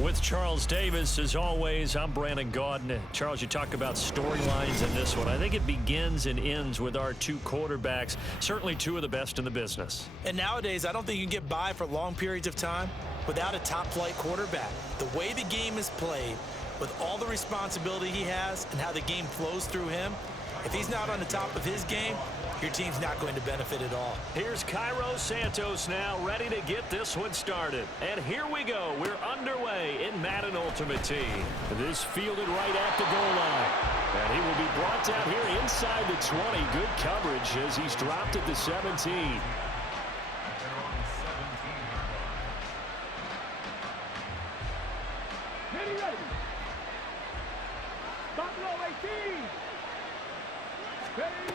With Charles Davis, as always, I'm Brandon Gaudin. Charles, you talk about storylines in this one. I think it begins and ends with our two quarterbacks, certainly two of the best in the business. And nowadays, I don't think you can get by for long periods of time without a top-flight quarterback. The way the game is played, with all the responsibility he has and how the game flows through him, if he's not on the top of his game, your team's not going to benefit at all. Here's Cairo Santos now, ready to get this one started. And here we go. We're underway in Madden Ultimate Team. This fielded right at the goal line. And he will be brought down here inside the 20. Good coverage as he's dropped at the 17.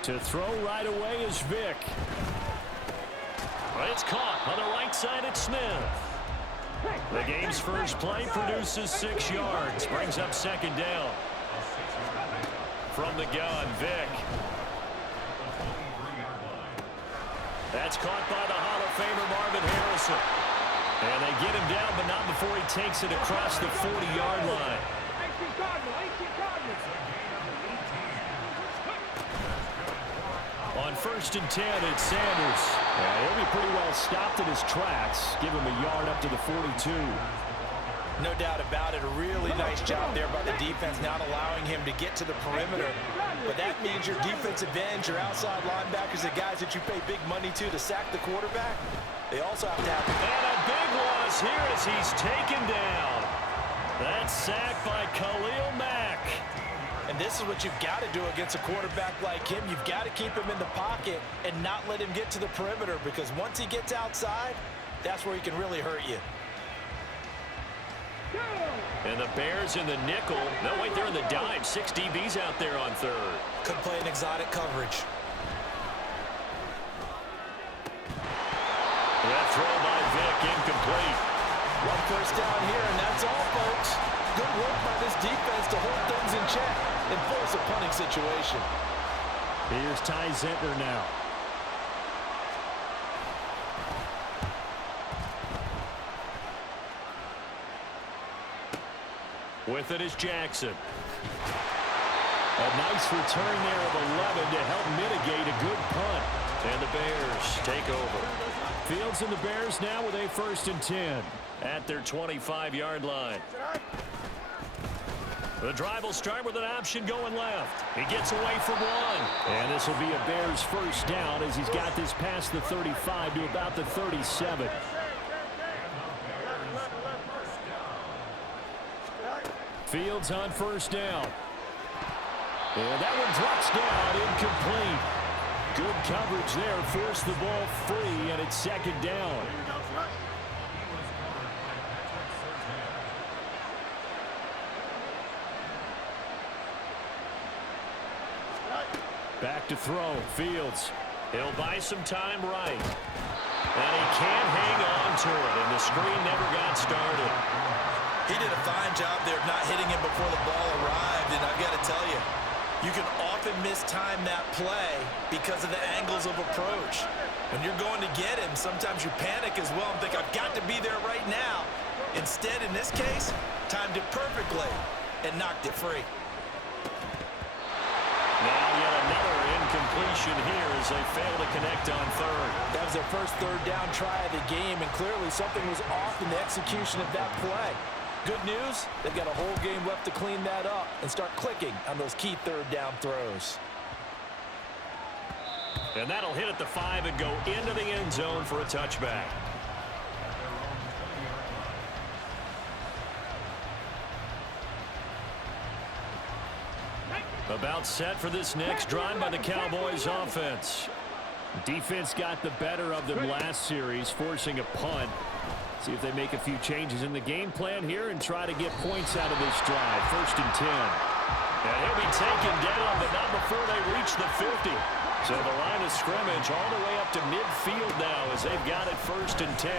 To throw right away is Vick. It's caught on the right side at Smith. The game's first play produces 6 yards. Brings up second down. From the gun, Vick. That's caught by the Hall of Famer Marvin Harrison. And they get him down, but not before he takes it across the 40-yard line. On 1st and 10, it's Sanders. He'll be pretty well stopped in his tracks. Give him a yard up to the 42. No doubt about it. A really nice job there by the defense, not allowing him to get to the perimeter. But that means your defensive ends, your outside linebackers, the guys that you pay big money to sack the quarterback, they also have to have... And a big loss here as he's taken down. That's sacked by Khalil Mack. And this is what you've got to do against a quarterback like him. You've got to keep him in the pocket and not let him get to the perimeter, because once he gets outside, that's where he can really hurt you. And the Bears in the nickel. No, wait, they're in the dime. 6 DBs out there on 3rd. Could play an exotic coverage. That throw by Vick, incomplete. 1 first down here, and that's all, folks. Good work by this defense to hold things in check and force a punting situation. Here's Ty Zentner now. With it is Jackson. A nice return there of 11 to help mitigate a good punt. And the Bears take over. Fields and the Bears now with a 1st and 10 at their 25-yard line. The drive will start with an option going left. He gets away from one. And this will be a Bears 1st down as he's got this past the 35 to about the 37. Fields on 1st down. And that one drops down, incomplete. Good coverage there, forced the ball free, and it's 2nd down. Back to throw, Fields. He'll buy some time right. And he can't hang on to it, and the screen never got started. He did a fine job there of not hitting him before the ball arrived, and I've got to tell you, you can often mistime that play because of the angles of approach. When you're going to get him, sometimes you panic as well and think, I've got to be there right now. Instead, in this case, timed it perfectly and knocked it free. Now yet another incompletion here as they fail to connect on 3rd. That was their first 3rd down try of the game, and clearly something was off in the execution of that play. Good news, they've got a whole game left to clean that up and start clicking on those key 3rd down throws. And that'll hit at the 5 and go into the end zone for a touchback. About set for this next drive by the Cowboys offense. Defense got the better of them last series, forcing a punt. See if they make a few changes in the game plan here and try to get points out of this drive. 1st and 10. And he'll be taken down, but not before they reach the 50. So the line of scrimmage all the way up to midfield now as they've got it 1st and 10.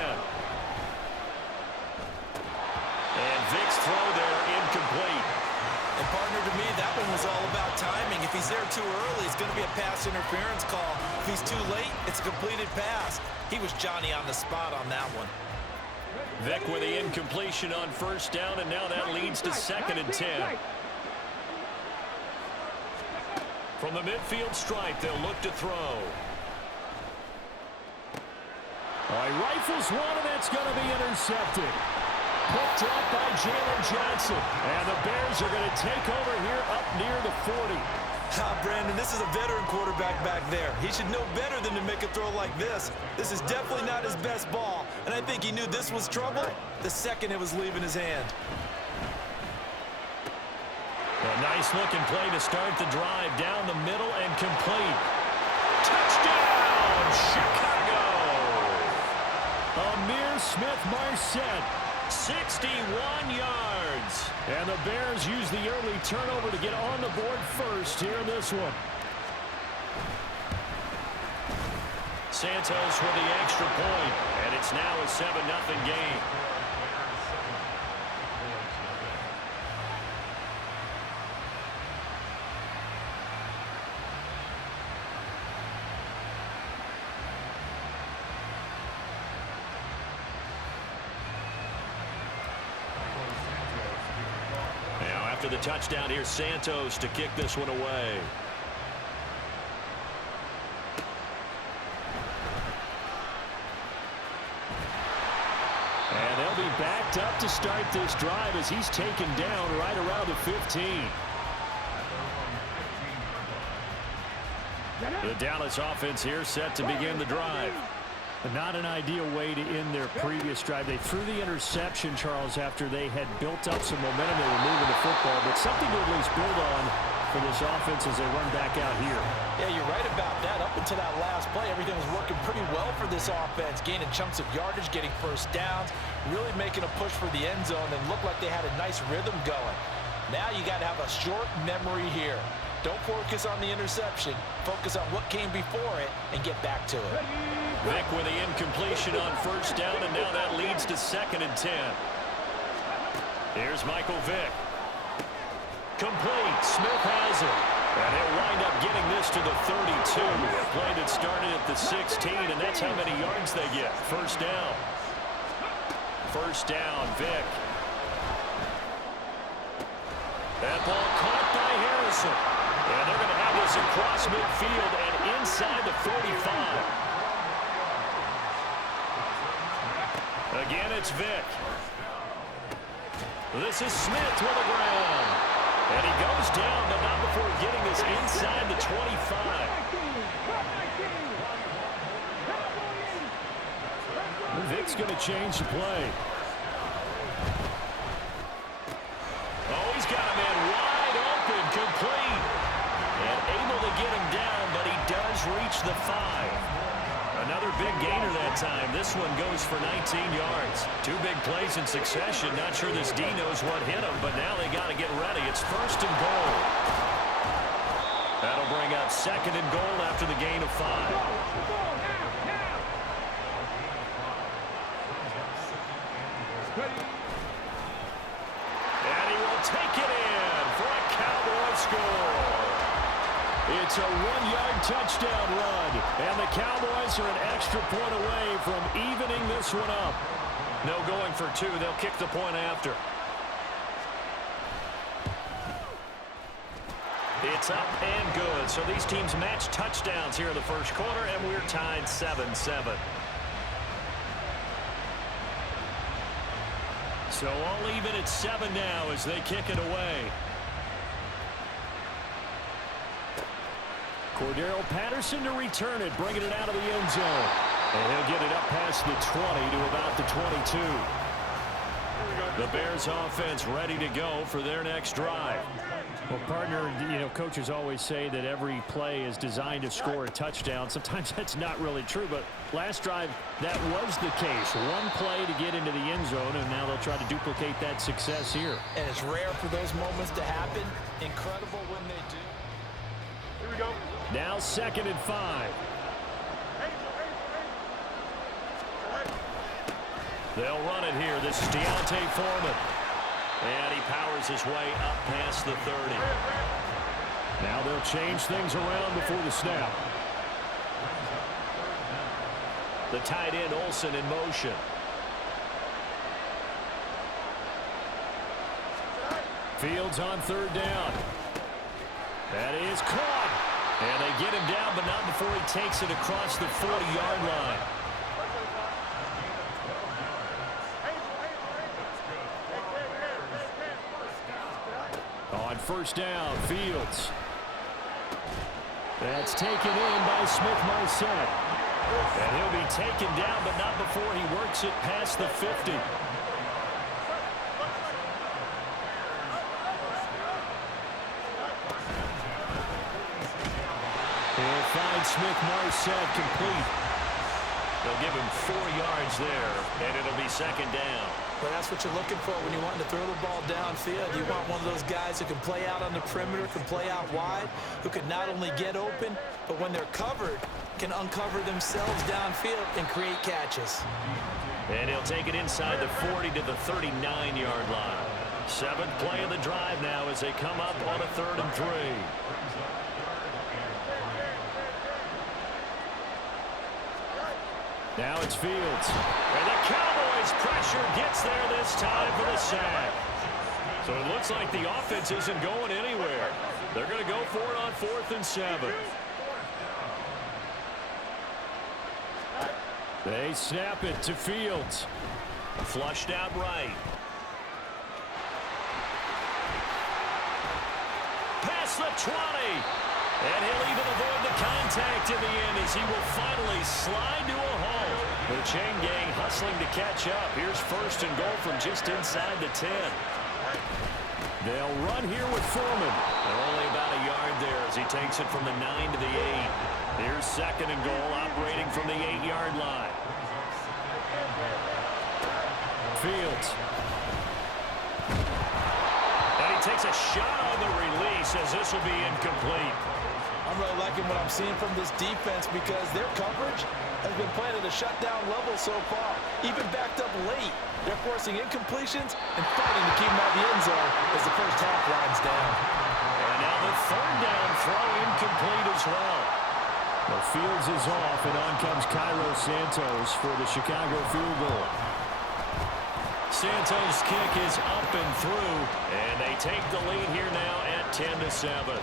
And Vick's throw there incomplete. And partner, to me, that one was all about timing. If he's there too early, it's going to be a pass interference call. If he's too late, it's a completed pass. He was Johnny on the spot on that one. Vick with the incompletion on first down, and now that leads to 2nd and 10. From the midfield stripe, they'll look to throw. All right, rifles one, and it's going to be intercepted. Picked up by Jalen Johnson. And the Bears are going to take over here up near the 40. Brandon, this is a veteran quarterback back there. He should know better than to make a throw like this. This is definitely not his best ball, and I think he knew this was trouble the second it was leaving his hand. A nice-looking play to start the drive down the middle and complete. Touchdown, Chicago! Amir Smith-Marset, 61 yards. And the Bears use the early turnover to get on the board first here in this one. Santos with the extra point, and it's now a 7-0 game. After the touchdown, here's Santos to kick this one away. And they'll be backed up to start this drive as he's taken down right around the 15. The Dallas offense here set to begin the drive. Not an ideal way to end their previous drive. They threw the interception, Charles, after they had built up some momentum. They were moving the football, but something to at least build on for this offense as they run back out here. Yeah, you're right about that. Up until that last play, everything was working pretty well for this offense, gaining chunks of yardage, getting first downs, really making a push for the end zone, and looked like they had a nice rhythm going. Now you got to have a short memory here. Don't focus on the interception. Focus on what came before it and get back to it. Vick with the incompletion on first down, and now that leads to 2nd and 10. Here's Michael Vick. Complete. Smith has it. And he'll wind up getting this to the 32. A play that started at the 16, and that's how many yards they get. First down. First down, Vick. That ball caught by Harrison. And they're going to have this across midfield and inside the 45. Again, it's Vick. This is Smith with the ground. And he goes down, but not before getting this inside the 25. Vick's going to change the play. Oh, he's got a man wide open, complete. And able to get him down, but he does reach the 5. Another big gainer that time. This one goes for 19 yards. Two big plays in succession. Not sure this D knows what hit him, but now they got to get ready. It's 1st and goal. That'll bring up 2nd and goal after the gain of 5. And he will take it in for a Cowboy score. It's a 1-yard touchdown run, and the Cowboys are an extra point away from evening this one up. No going for 2. They'll kick the point after. It's up and good. So these teams match touchdowns here in the first quarter, and we're tied 7-7. So all even at 7 now as they kick it away. Cordero Patterson to return it, bringing it out of the end zone. And he'll get it up past the 20 to about the 22. The Bears offense ready to go for their next drive. Well, partner, you know, coaches always say that every play is designed to score a touchdown. Sometimes that's not really true, but last drive, that was the case. One play to get into the end zone, and now they'll try to duplicate that success here. And it's rare for those moments to happen. Incredible when they do. Here we go. Now 2nd and 5. They'll run it here. This is Deontay Foreman. And he powers his way up past the 30. Now they'll change things around before the snap. The tight end Olsen in motion. Fields on third down. That is caught. And they get him down, but not before he takes it across the 40-yard line. On first down, Fields. That's taken in by Smith-Marset. And he'll be taken down, but not before he works it past the 50. He'll find Smith-Marset complete. They'll give him 4 yards there, and it'll be second down. Well, that's what you're looking for when you want to throw the ball downfield. You want one of those guys who can play out on the perimeter, can play out wide, who can not only get open, but when they're covered, can uncover themselves downfield and create catches. And he'll take it inside the 40 to the 39-yard line. 7th play of the drive now as they come up on a 3rd and 3. Now it's Fields. And the Cowboys' pressure gets there this time for the sack. So it looks like the offense isn't going anywhere. They're going to go for it on 4th and 7. They snap it to Fields. Flushed out right. Past the 20. And he'll even avoid the contact in the end as he will finally slide to a hole. The chain gang hustling to catch up. Here's 1st and goal from just inside the 10. They'll run here with Foreman. They're only about a yard there as he takes it from the 9 to the 8. Here's 2nd and goal operating from the 8-yard line. Fields. And he takes a shot on the release as this will be incomplete. I'm really liking what I'm seeing from this defense because their coverage has been playing at a shutdown level so far. Even backed up late, they're forcing incompletions and fighting to keep them out of the end zone as the first half winds down. And now the 3rd down throw incomplete as well. The Fields is off, and on comes Cairo Santos for the Chicago field goal. Santos' kick is up and through, and they take the lead here now at 10-7.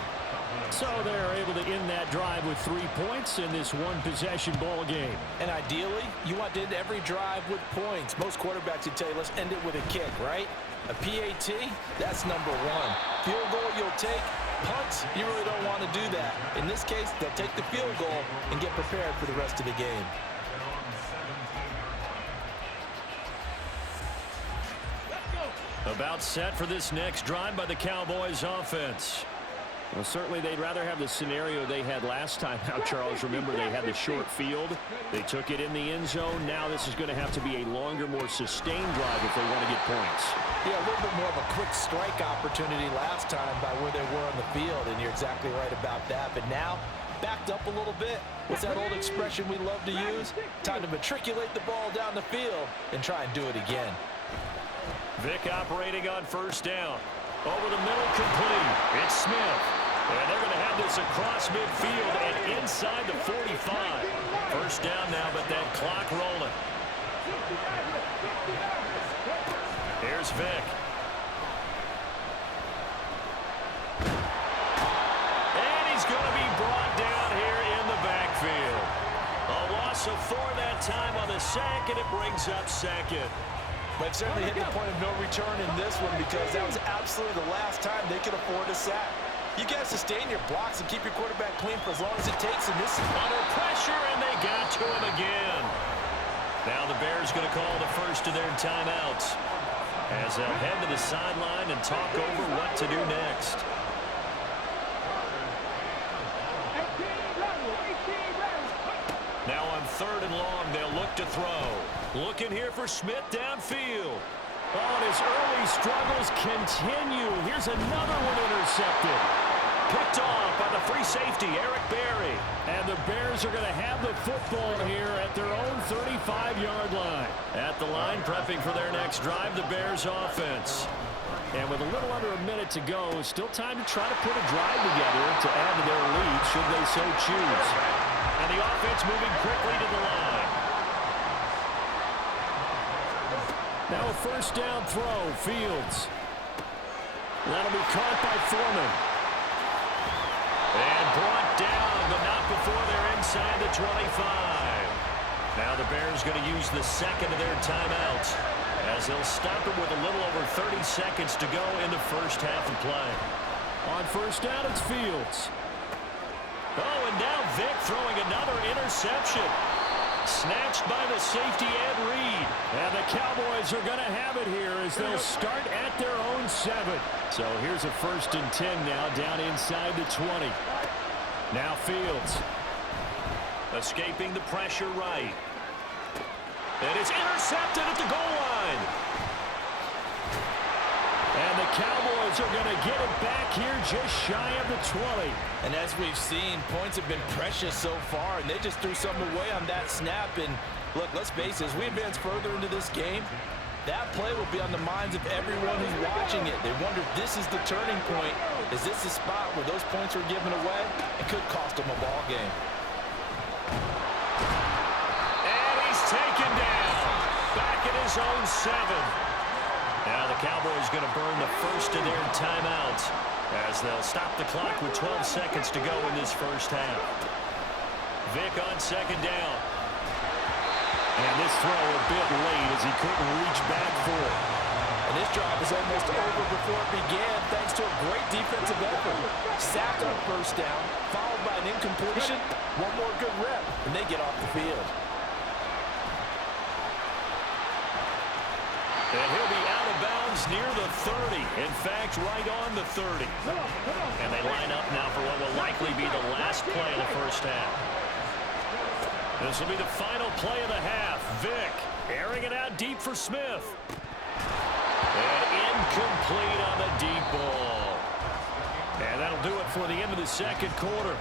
So they're able to end that drive with 3 points in this one-possession ball game. And ideally, you want to end every drive with points. Most quarterbacks would tell you, let's end it with a kick, right? A PAT, that's number 1. Field goal you'll take. Punts, you really don't want to do that. In this case, they'll take the field goal and get prepared for the rest of the game. About set for this next drive by the Cowboys offense. Well, certainly they'd rather have the scenario they had last time out, Charles. Remember, they had the short field. They took it in the end zone. Now this is going to have to be a longer, more sustained drive if they want to get points. Yeah, a little bit more of a quick strike opportunity last time by where they were on the field, and you're exactly right about that. But now, backed up a little bit. What's that old expression we love to use? Time to matriculate the ball down the field and try and do it again. Vick operating on 1st down. Over the middle, complete. It's Smith. And they're going to have this across midfield and inside the 45. 1st down now, but that clock rolling. Here's Vick. And he's going to be brought down here in the backfield. A loss of 4 that time on the sack, and it brings up 2nd. But certainly hit the point of no return in this one because that was absolutely the last time they could afford a sack. You got to sustain your blocks and keep your quarterback clean for as long as it takes. And this is under pressure, and they got to him again. Now the Bears going to call the first of their timeouts as they'll head to the sideline and talk over what to do next. Now on 3rd and long, they'll look to throw. Looking here for Smith downfield. Oh, and his early struggles continue. Here's another one intercepted. Picked off by the free safety, Eric Berry. And the Bears are going to have the football here at their own 35-yard line. At the line, prepping for their next drive, the Bears offense. And with a little under a minute to go, still time to try to put a drive together to add to their lead should they so choose. And the offense moving quickly to the line. Now a 1st down throw, Fields. That'll be caught by Foreman. And brought down, but not before they're inside the 25. Now the Bears going to use the second of their timeouts as they'll stop it with a little over 30 seconds to go in the first half of play. On first down, it's Fields. Oh, and now Vick throwing another interception. Snatched by the safety Ed Reed. And the Cowboys are going to have it here as they'll start at their own 7. So here's a 1st and 10 now down inside the 20. Now Fields. Escaping the pressure right. And it's intercepted at the goal line. And the Cowboys are going to get it back here just shy of the 20. And as we've seen, points have been precious so far, and they just threw some away on that snap. And look, let's face it, as we advance further into this game, that play will be on the minds of everyone who's watching it. They wonder if this is the turning point. Is this the spot where those points are given away? It could cost them a ball game. And he's taken down. Back at his own 7. Now the Cowboys going to burn the first of their timeouts as they'll stop the clock with 12 seconds to go in this first half. Vick on second down. And this throw a bit late as he couldn't reach back for it. And this drive is almost over before it began thanks to a great defensive effort. Sacked on first down, followed by an incompletion. One more good rep, and they get off the field. And he'll be out of bounds near the 30. In fact, right on the 30. And they line up now for what will likely be the last play of the first half. This will be the final play of the half. Vick airing it out deep for Smith. And incomplete on the deep ball. And that'll do it for the end of the second quarter.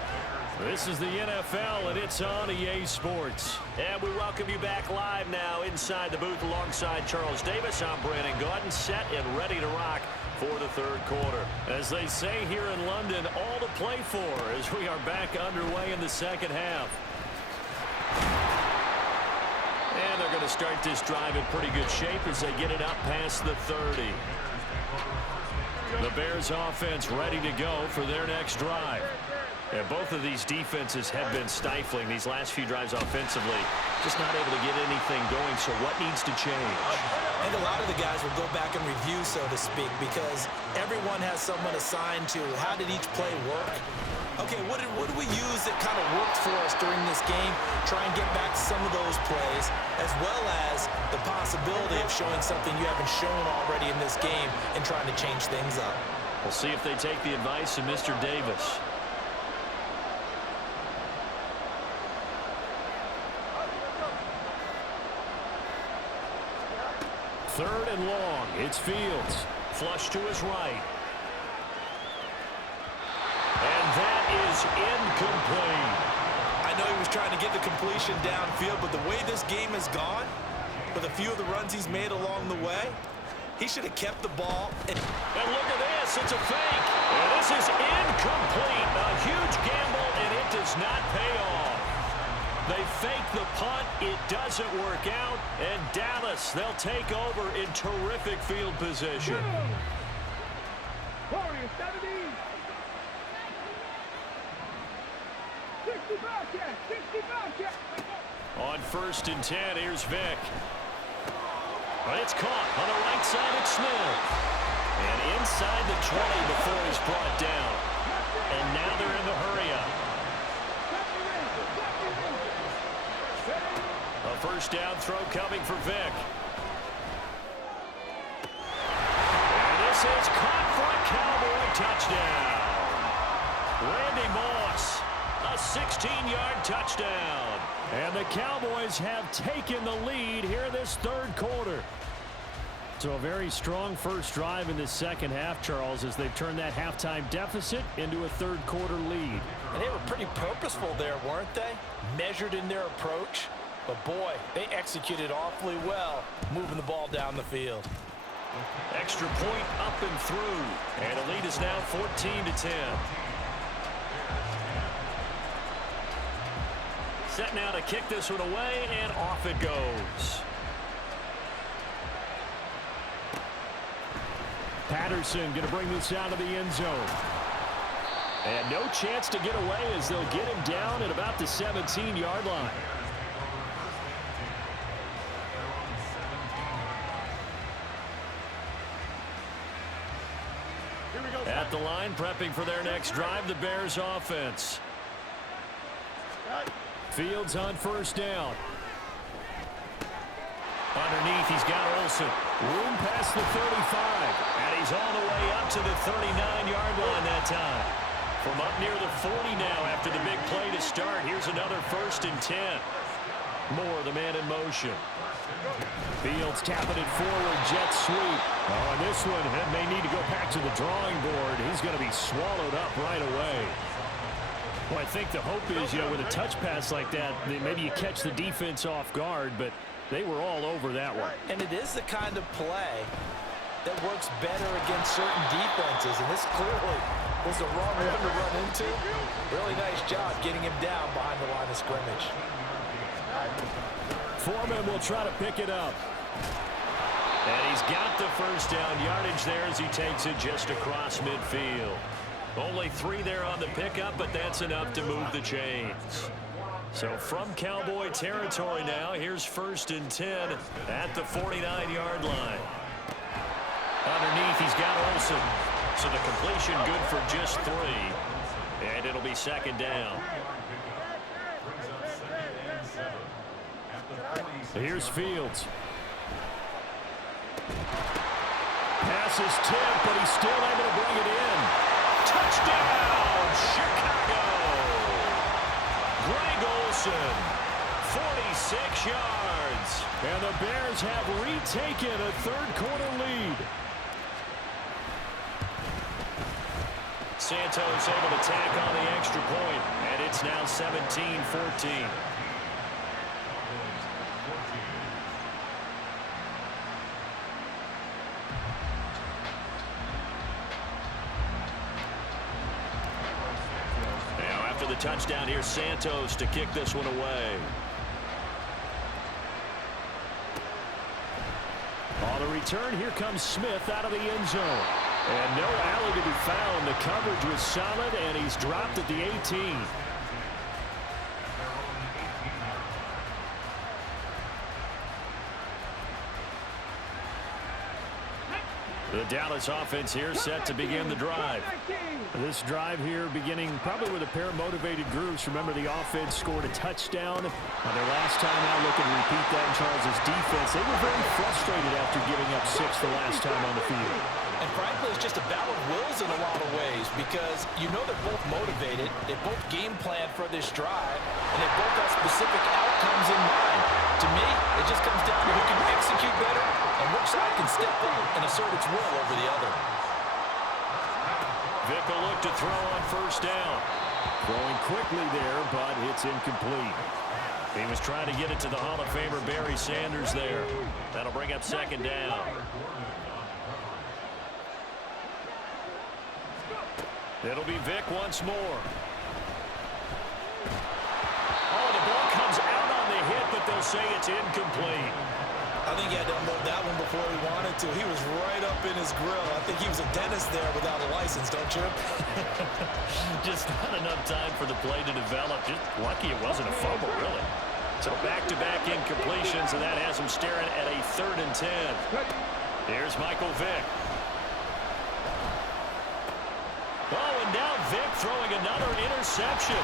This is the NFL, and it's on EA Sports. And we welcome you back live now inside the booth alongside Charles Davis. I'm Brandon Gaudin, set and ready to rock for the third quarter. As they say here in London, all to play for as we are back underway in the second half. And they're going to start this drive in pretty good shape as they get it up past the 30. The Bears offense ready to go for their next drive. And both of these defenses have been stifling these last few drives offensively. Just not able to get anything going, so what needs to change? I think a lot of the guys will go back and review, so to speak, because everyone has someone assigned to how did each play work. Okay, what did we use that kind of worked for us during this game? Try and get back to some of those plays, as well as the possibility of showing something you haven't shown already in this game and trying to change things up. We'll see if they take the advice of Mr. Davis. Third and long. It's Fields. Flush to his right. And that is incomplete. I know he was trying to get the completion downfield, but the way this game has gone, with a few of the runs he's made along the way, he should have kept the ball. And look at this. It's a fake. And this is incomplete. A huge gamble, and it does not pay off. They fake the punt. It doesn't work out. And Dallas, they'll take over in terrific field position. On first and 10, here's Vick. But it's caught on the right side of Smith. And inside the 20 before he's brought down. And now they're in the hurry-up. A first down throw coming for Vick. And this is caught for a Cowboy touchdown. Randy Moss, a 16-yard touchdown. And the Cowboys have taken the lead here this third quarter. So a very strong first drive in the second half, Charles, as they've turned that halftime deficit into a third quarter lead. And they were pretty purposeful there, weren't they? Measured in their approach. But boy, they executed awfully well, moving the ball down the field. Extra point up and through. And the lead is now 14-10. Set now to kick this one away, and off it goes. Patterson going to bring this out of the end zone. And no chance to get away as they'll get him down at about the 17-yard line. At the line, prepping for their next drive, the Bears offense. Fields on first down. Underneath, he's got Olsen. Room past the 35. And he's all the way up to the 39-yard line that time. From up near the 40 now after the big play to start. Here's another 1st and 10. Moore, the man in motion. Fields tapping it forward, jet sweep. Oh, and this one may need to go back to the drawing board. He's going to be swallowed up right away. Well, I think the hope is, with a touch pass like that, maybe you catch the defense off guard, but they were all over that one. And it is the kind of play that works better against certain defenses, and this clearly was the wrong one to run into. Really nice job getting him down behind the line of scrimmage. Foreman will try to pick it up. And he's got the first down yardage there as he takes it just across midfield. Only 3 there on the pickup, but that's enough to move the chains. So from Cowboy territory now, here's 1st and 10 at the 49-yard line. Underneath, he's got Olsen. So the completion good for just 3. And it'll be 2nd down. Here's Fields. Pass is tipped, but he's still able to bring it in. Touchdown, Chicago! Greg Olsen, 46 yards. And the Bears have retaken a third-quarter lead. Santos able to tack on the extra point, and it's now 17-14. The touchdown here, Santos to kick this one away. On the return, here comes Smith out of the end zone. And no alley to be found. The coverage was solid, and he's dropped at the 18. The Dallas offense here set to begin the drive. This drive here beginning probably with a pair of motivated groups. Remember, the offense scored a touchdown on their last time out. Looking to repeat that in Charles' defense. They were very frustrated after giving up 6 the last time on the field. And frankly, it's just a battle of wills in a lot of ways because they're both motivated. They both game plan for this drive, and they both have specific outcomes in mind. To me, it just comes down to who can execute better and which side can step up and assert its will over the other. Vick will look to throw on first down. Throwing quickly there, but it's incomplete. He was trying to get it to the Hall of Famer Barry Sanders there. That'll bring up 2nd down. It'll be Vick once more. Oh, the ball comes out on the hit, but they'll say it's incomplete. I think he had to unload that one before he wanted to. He was right up in his grill. I think he was a dentist there without a license, don't you? Just not enough time for the play to develop. Just lucky it wasn't a fumble, really. So back-to-back incompletions, and that has him staring at a 3rd and 10. Here's Michael Vick. Oh, and now Vick throwing another interception.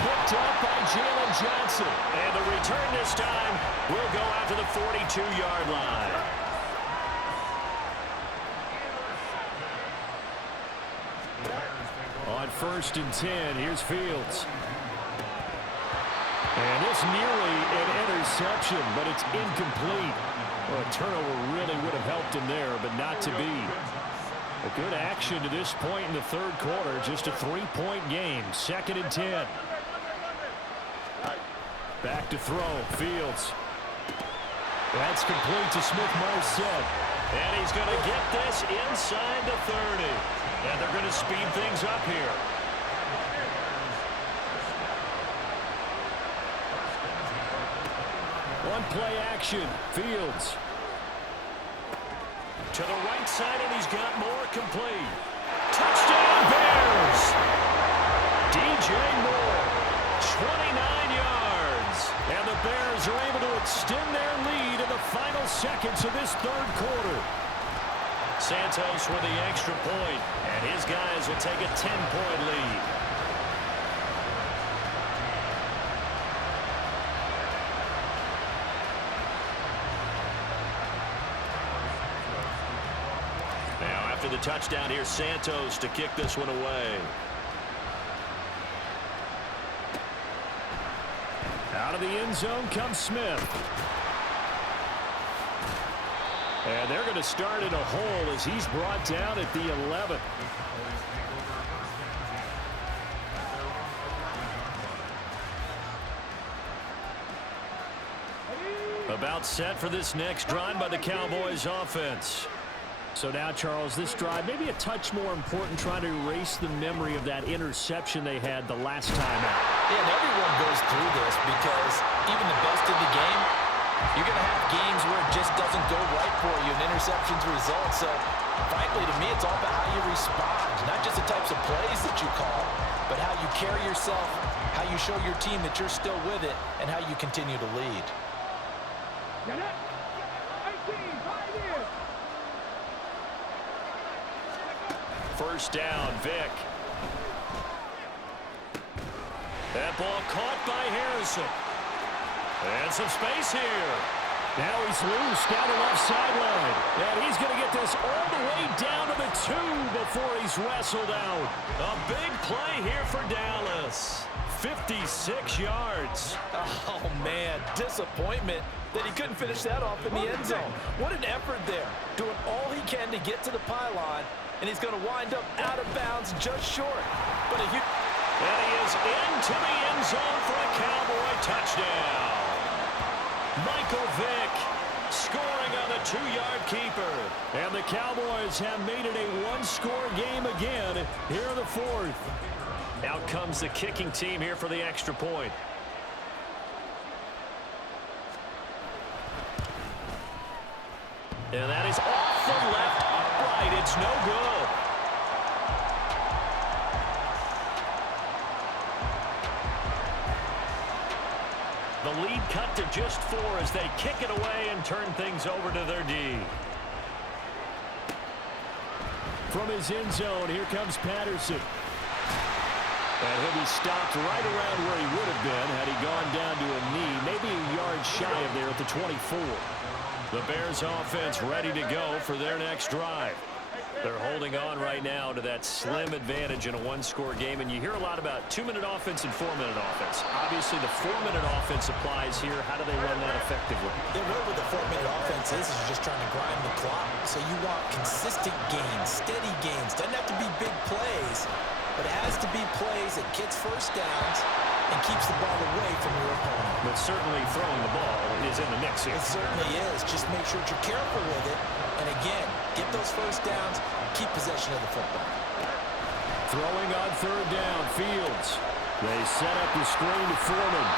Picked up by Jalen Johnson. And the return this time will go out to the 42-yard line. On 1st and 10, here's Fields. And this nearly an interception, but it's incomplete. Well, a turnover really would have helped him there, but not to be. A good action to this point in the 3rd quarter. Just a 3-point game. 2nd and 10. Back to throw. Fields. That's complete to Smith-Marset. And he's going to get this inside the 30. And they're going to speed things up here. One play action. Fields. To the right side, and he's got more complete. Touchdown, Bears! DJ Moore, 29 yards. And the Bears are able to extend their lead in the final seconds of this third quarter. Santos with the extra point, and his guys will take a 10-point lead. Now after the touchdown, here's Santos to kick this one away. Out of the end zone comes Smith. And they're going to start in a hole as he's brought down at the 11. About set for this next drive by the Cowboys offense. So now, Charles, this drive maybe a touch more important, trying to erase the memory of that interception they had the last time out. Yeah, and everyone goes through this because even the best in the game, you're going to have games where it just doesn't go right for you, and interceptions result. So, frankly, to me, it's all about how you respond, not just the types of plays that you call, but how you carry yourself, how you show your team that you're still with it, and how you continue to lead. First down, Vick. That ball caught by Harrison. And some space here. Now he's loose down the left sideline. And he's going to get this all the way down to the 2 before he's wrestled out. A big play here for Dallas. 56 yards. Oh, man, disappointment that he couldn't finish that off in the end zone. What an effort there, doing all he can to get to the pylon, and he's going to wind up out of bounds just short. But and he is into the end zone for a Cowboy touchdown. Michael Vick scoring on the 2-yard keeper. And the Cowboys have made it a one-score game again here in the fourth. Out comes the kicking team here for the extra point. And that is off the left upright. It's no good. The lead cut to just 4 as they kick it away and turn things over to their D. From his end zone, here comes Patterson. And he'll be stopped right around where he would have been had he gone down to a knee, maybe a yard shy of there at the 24. The Bears offense ready to go for their next drive. They're holding on right now to that slim advantage in a one-score game, and you hear a lot about 2-minute offense and 4-minute offense. Obviously, the 4-minute offense applies here. How do they run that effectively? Yeah, really what the 4-minute offense is you're just trying to grind the clock. So you want consistent gains, steady gains. Doesn't have to be big plays, but it has to be plays that gets first downs and keeps the ball away from your opponent. But certainly throwing the ball is in the mix here. It certainly is. Just make sure that you're careful with it. And again, get those first downs, keep possession of the football. Throwing on third down, Fields. They set up the screen to Foreman.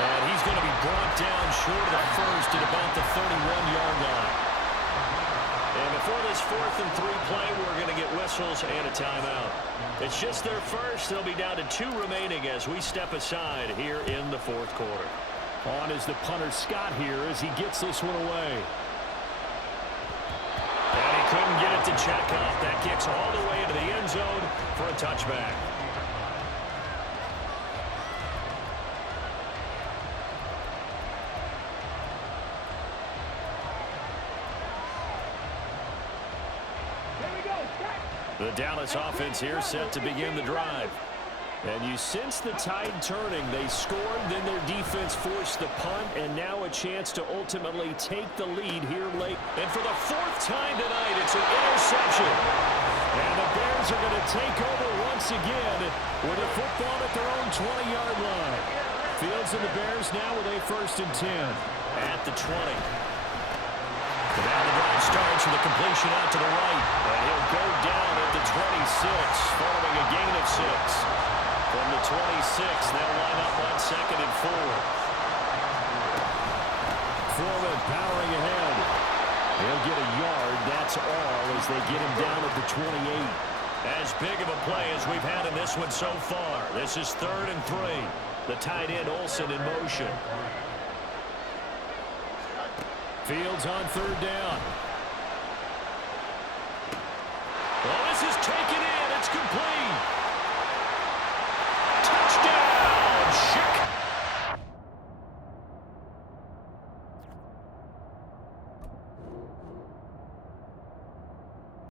And he's going to be brought down short of the first at about the 31-yard line. And before this 4th and 3 play, we're going to get whistles and a timeout. It's just their first. They'll be down to 2 remaining as we step aside here in the fourth quarter. On is the punter Scott here as he gets this one away. And he couldn't get it to check out. That kicks all the way into the end zone for a touchback. The Dallas offense here set to begin the drive. And you sense the tide turning. They scored, then their defense forced the punt, and now a chance to ultimately take the lead here late. And for the 4th time tonight, it's an interception. And the Bears are going to take over once again with a football at their own 20-yard line. Fields and the Bears now with a 1st and 10 at the 20. Now the drive starts with a completion out to the right. And he'll go down at the 26, following a gain of 6. From the 26, they'll line up on 2nd and 4. Foreman powering ahead. He'll get a yard. That's all as they get him down at the 28. As big of a play as we've had in this one so far. This is 3rd and 3. The tight end Olsen in motion. Fields on 3rd down.